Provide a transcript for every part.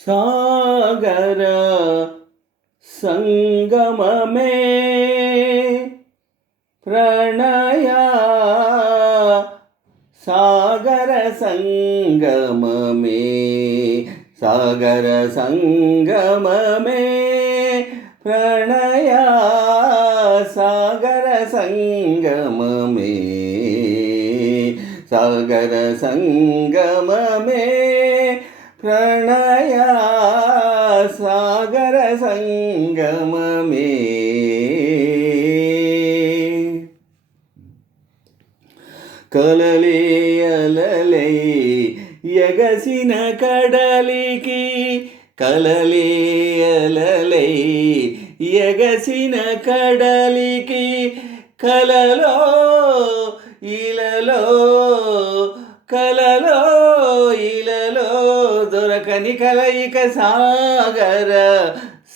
సాగర సంగమమే ప్రణయ సాగర సంగమమే సాగర సంగమమే ప్రణయ సాగర సంగమమే సాగర సంగమమే ప్రణయ సాగర సంగమమే కలలే అలలై ఎగసిన కడలికి కలలే అలలై ఎగసిన కడలికి కలలో ఇలలో కలలో ఇలలో దొరకని కలయిక సాగర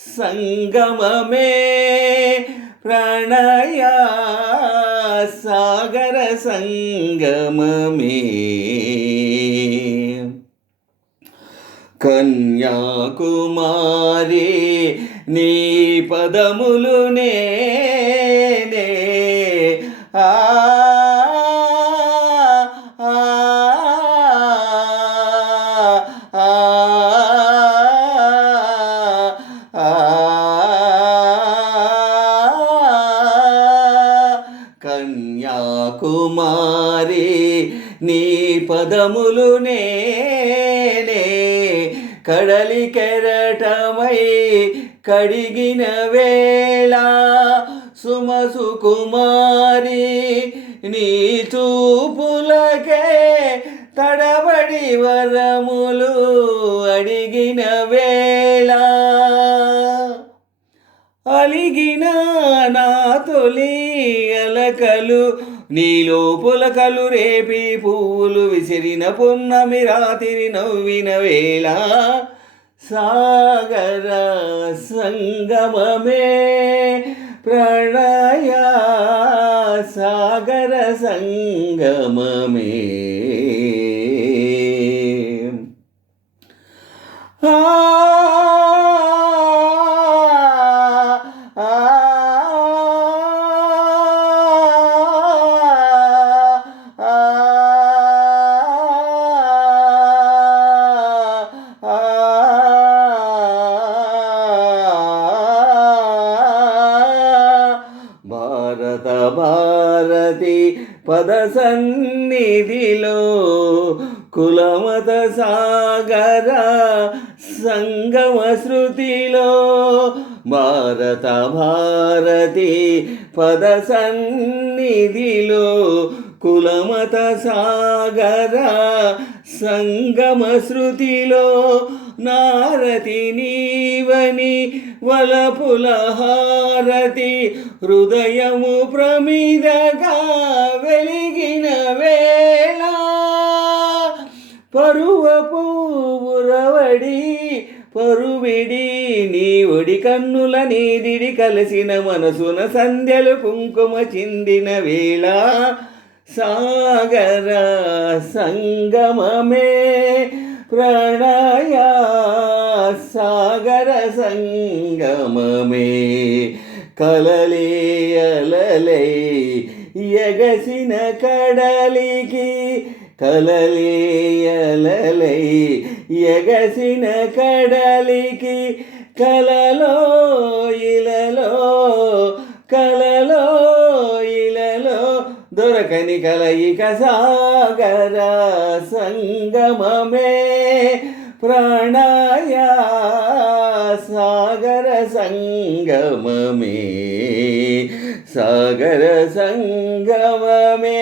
సంగమమే ప్రణయ సాగర సంగమమే కన్యాకుమారి నీ పదములు నేనే ఆ కన్యాకుమారి నీ పదములు నేనే కడలి కెరటమై కడిగిన వేళ సుమసుకుమారి నీ చూపులకే తడబడి వరములు అడిగిన వేళ అలిగిన నా తొలి అలకలు నీలో పులకలు రేపి పువ్వులు విసిరిన పున్నమి రాత్రి నవ్విన వేళ సాగర సంగమమే ప్రణయ సాగర సంగమమే భారత భారతి పద సన్నిధిలో కులమత సాగర సంగమ శృతిలో భారత భారతి పద సన్నిధిలో కులమత సాగర సంగమ శృతిలో నారతి నీవని వలపుల హారతి హృదయము ప్రమిదగా వెలిగిన వేళ పరువపు ఉరవడి పరువిడి నీ ఒడి కన్నుల నీదిడి కలిసిన మనసున సంధ్యలు కుంకుమ చిందిన వేళ సాగర సంగమమే ప్రణయ సాగర సంగమమే కలలే అలలై ఎగసిన కడలికి కలలే అలలై ఎగసిన కడలికి కలలో ఇలలో కలలో ఇలలో దొరకని కలయిక సాగర సంగమమే ప్రణయ సాగర సంగమమే సాగర సంగమమే